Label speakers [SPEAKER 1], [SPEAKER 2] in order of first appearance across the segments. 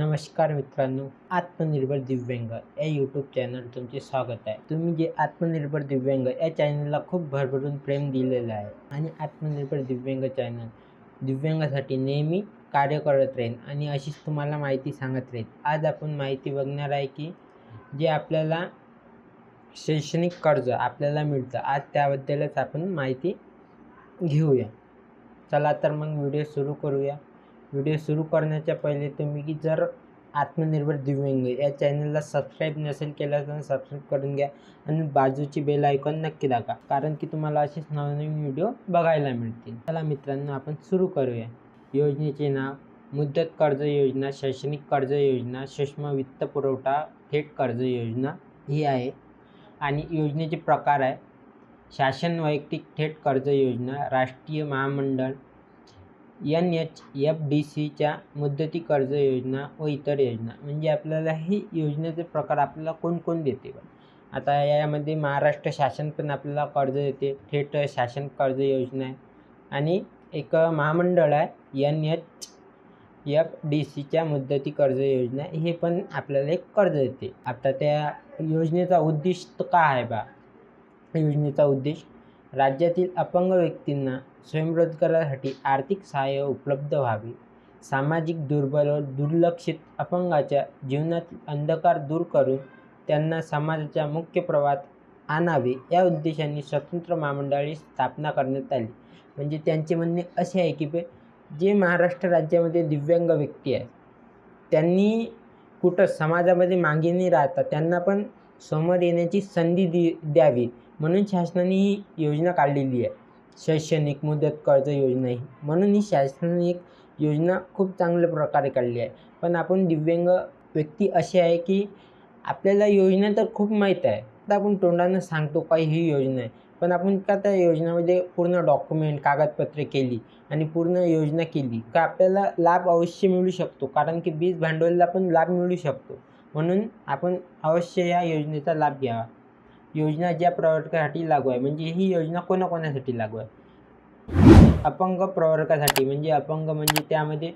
[SPEAKER 1] नमस्कार मित्रांनो आत्मनिर्भर दिव्यांग या यूट्यूब चॅनल तुमचे स्वागत आहे. तुम्ही जे आत्मनिर्भर दिव्यांग या चॅनलला खूप भरभरून प्रेम दिलेलं आहे. आणि आत्मनिर्भर दिव्यांग चॅनल दिव्यांगासाठी नेहमी कार्य करत राहील आणि अशीच तुम्हाला माहिती सांगत राहील आज आपण माहिती बघणार आहे की जे आपल्याला शैक्षणिक कर्ज आपल्याला मिळतं आज त्याबद्दलच आपण माहिती घेऊया. चला तर मग व्हिडिओ सुरू करूया. व्हिडिओ सुरू करण्याच्या पहिले तुम्ही जर आत्मनिर्भर दिव्यांग या चॅनलला सबस्क्राईब नसेल केला तर सबस्क्राईब करून घ्या आणि बाजूची बेल आयकॉन नक्की दाखवा कारण की तुम्हाला असेच नवनवीन व्हिडिओ बघायला मिळतील. चला मित्रांनो आपण सुरू करूया. योजनेचे नाव मुदत कर्ज योजना शैक्षणिक कर्ज योजना सूक्ष्म वित्त पुरवठा थेट कर्ज योजना ही आहे. आणि योजनेचे प्रकार आहे. शासन वैयक्तिक थेट कर्ज योजना राष्ट्रीय महामंडळ एन एच एफ डी सीच्या मुदती कर्ज योजना व इतर योजना. म्हणजे आपल्याला ही योजनेचे प्रकार आपल्याला कोण देते आता यामध्ये महाराष्ट्र शासन पण आपल्याला कर्ज देते. थेट शासन कर्ज योजना आहे. आणि एक महामंडळ आहे एन एच एफ डी सीच्या मुदती कर्ज योजना हे पण आपल्याला एक कर्ज देते. आता त्या योजनेचा उद्दिष्ट काय आहे बा? योजनेचा उद्देश राज्यातील अपंग व्यक्तींना स्वयंरोजगारासाठी आर्थिक सहाय्य उपलब्ध व्हावे. सामाजिक दुर्बल व दुर्लक्षित अपंगाच्या जीवनातील अंधकार दूर करून त्यांना समाजाच्या मुख्य प्रवाहात आणावे या उद्देशाने स्वतंत्र महामंडळाची स्थापना करण्यात आली. म्हणजे त्यांचे म्हणणे असे आहे की बे जे महाराष्ट्र राज्यामध्ये दिव्यांग व्यक्ती आहेत त्यांनी कुठं समाजामध्ये मागे नाही राहता त्यांना पण समोर येण्याची संधी दि द्यावी. म्हणून शासनाने ही योजना काढलेली आहे. शैक्षणिक मुदत कर्ज योजना ही. म्हणून ही शासनाने एक योजना खूप चांगल्या प्रकारे काढली आहे. पण आपण दिव्यांग व्यक्ती असे आहे की आपल्याला योजना तर खूप माहीत आहे. तर आपण तोंडानं सांगतो काही ही योजना आहे. पण आपण का त्या योजनामध्ये पूर्ण डॉक्युमेंट कागदपत्रे केली आणि पूर्ण योजना केली? का आपल्याला लाभ अवश्य मिळू शकतो? कारण की बीज भांडवलला पण लाभ मिळू शकतो. म्हणून आपण अवश्य या योजनेचा लाभ घ्यावा. योजना ज्या प्रवर्गासाठी लागू आहे म्हणजे ही योजना कोणाकोणासाठी लागू आहे? अपंग प्रवर्गासाठी म्हणजे अपंग म्हणजे त्यामध्ये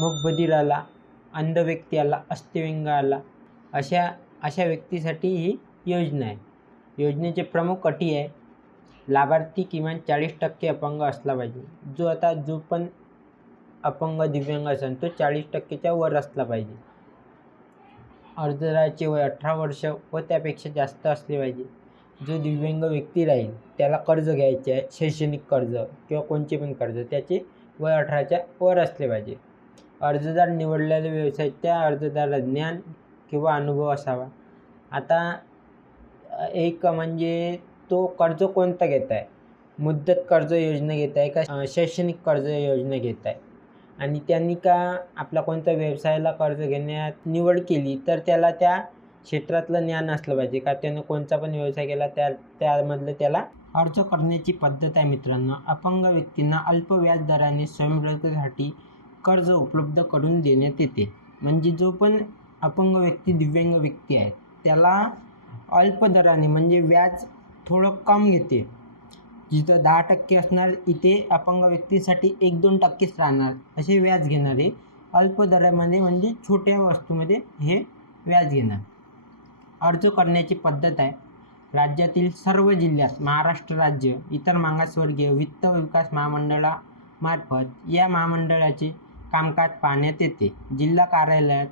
[SPEAKER 1] मुखबधीर आला अंध व्यक्ती आला अस्थिव्यंग आला अशा अशा व्यक्तीसाठी ही योजना आहे. योजनेचे प्रमुख अटी आहे लाभार्थी किमान चाळीस टक्के अपंग असला पाहिजे. जो आता जो पण अपंग दिव्यांग असेल तो चाळीस टक्केच्या वर असला पाहिजे. अर्जदाराचे वय अठरा वर्ष व त्यापेक्षा जास्त असले पाहिजे. जो दिव्यांग व्यक्ती राहील त्याला कर्ज घ्यायचे आहे शैक्षणिक कर्ज किंवा कोणते पण कर्ज त्याचे वय अठराच्या वर असले पाहिजे. अर्जदार निवडलेले व्यवसाय त्या अर्जदाराला ज्ञान किंवा अनुभव असावा. आता एक म्हणजे तो कर्ज कोणता घेत आहे? मुदत कर्ज योजना घेत आहे का शैक्षणिक कर्ज योजना घेत आहे? आणि त्यांनी का आपला कोणत्या व्यवसायाला कर्ज घेण्यात निवड केली तर त्याला त्या क्षेत्रातलं ज्ञान असलं पाहिजे. का त्यानं कोणता पण व्यवसाय केला त्या त्यामधलं त्याला अर्ज करण्याची पद्धत आहे मित्रांनो. अपंग व्यक्तींना अल्प व्याज दराने स्वयंरोजगारासाठी कर्ज उपलब्ध करून देण्यात येते. म्हणजे जो पण अपंग व्यक्ती दिव्यांग व्यक्ती आहे त्याला अल्प दराने म्हणजे व्याज थोडं कम घेते. जिथं दहा टक्के असणार इथे अपंग व्यक्तीसाठी एक दोन टक्केच राहणार असे व्याज घेणारे अल्प दरामध्ये म्हणजे छोट्या वस्तूमध्ये हे व्याज घेणार. अर्ज करण्याची पद्धत आहे. राज्यातील सर्व जिल्ह्यात महाराष्ट्र राज्य इतर मागासवर्गीय वित्त विकास महामंडळामार्फत या महामंडळाचे कामकाज पाहण्यात येते. जिल्हा कार्यालयात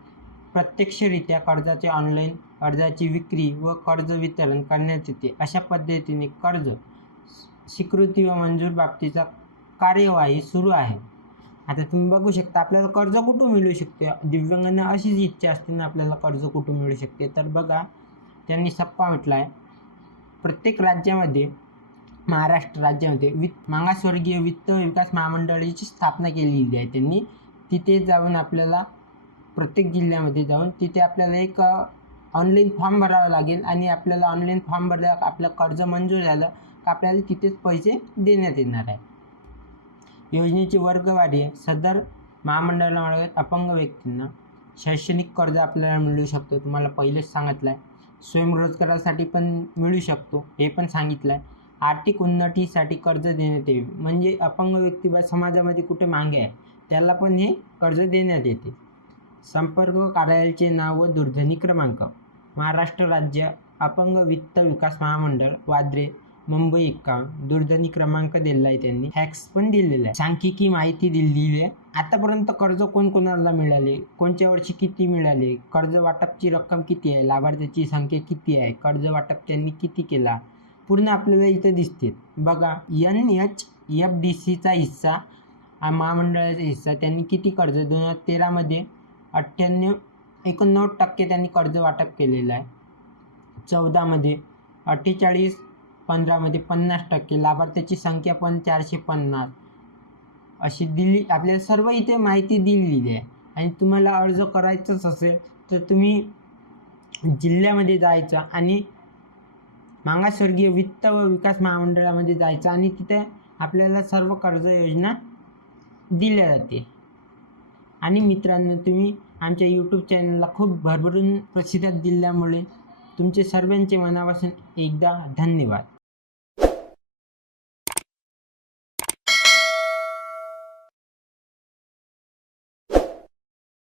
[SPEAKER 1] प्रत्यक्षरित्या कर्जाचे ऑनलाईन अर्जाची विक्री व कर्ज वितरण करण्यात येते. अशा पद्धतीने कर्ज स्वीकृती व मंजूर बाबतीचा कार्यवाही सुरू आहे. आता तुम्ही बघू शकता आपल्याला कर्ज कुठून मिळू शकते? दिव्यांगांना अशीच इच्छा असते ना आपल्याला कर्ज कुठून मिळू शकते? तर बघा त्यांनी सप्पा म्हटला आहे प्रत्येक राज्यामध्ये महाराष्ट्र राज्यामध्ये वित्त मागासवर्गीय वित्त विकास महामंडळाची स्थापना केलेली आहे त्यांनी. तिथे जाऊन आपल्याला प्रत्येक जिल्ह्यामध्ये जाऊन तिथे आपल्याला एक ऑनलाईन फॉर्म भरावा लागेल आणि आपल्याला ऑनलाईन फॉर्म भरला आपलं कर्ज मंजूर झालं. आपल्याला तिथेच पैसे देण्यात येणार आहे. योजनेची वर्गवारी आहे. सदर महामंडळामुळे अपंग व्यक्तींना शैक्षणिक कर्ज आपल्याला मिळू शकतो. तुम्हाला पहिलेच सांगितलं आहे स्वयंरोजगारासाठी पण मिळू शकतो. हे पण सांगितलं आहे आर्थिक उन्नतीसाठी कर्ज देण्यात येईल. म्हणजे अपंग व्यक्ती बा समाजामध्ये कुठे मागे आहे त्याला पण हे कर्ज देण्यात येते. संपर्क कार्यालयाचे नाव व दूरध्वनी क्रमांक. महाराष्ट्र राज्य अपंग वित्त विकास महामंडळ वाद्रे मुंबई एक्कावन्न दूरध्वनी क्रमांक दिलेला आहे त्यांनी. फॅक्स पण दिलेला आहे सांख्यिकी माहिती दिलेली आहे. आतापर्यंत कर्ज कोणकोणाला मिळाले? कोणत्या वर्षी किती मिळाले? कर्ज वाटपची रक्कम किती आहे? लाभार्थ्याची संख्या किती आहे? कर्ज वाटप त्यांनी किती केला? पूर्ण आपल्याला इथं दिसते बघा एन एच एफ डी सीचा हिस्सा हा महामंडळाचा हिस्सा त्यांनी किती कर्ज? दोन हजार तेरामध्ये अठ्ठ्याण्णव एकोणनव्वद टक्के त्यांनी कर्ज वाटप केलेलं आहे. चौदामध्ये अठ्ठेचाळीस पंधरामध्ये पन्नास टक्के लाभार्थ्याची संख्या पण चारशे पन्नास. अशी दिली आपल्याला सर्व इथे माहिती दिलेली आहे. आणि तुम्हाला अर्ज करायचाच असेल तर तुम्ही जिल्ह्यामध्ये जायचं आणि मागासवर्गीय वित्त व विकास महामंडळामध्ये जायचं आणि तिथे आपल्याला सर्व कर्ज योजना दिल्या जाते. आणि मित्रांनो तुम्ही आमच्या यूट्यूब चॅनलला खूप भरभरून प्रसिद्ध दिल्यामुळे तुमचे सर्वांचे मनापासून एकदा धन्यवाद.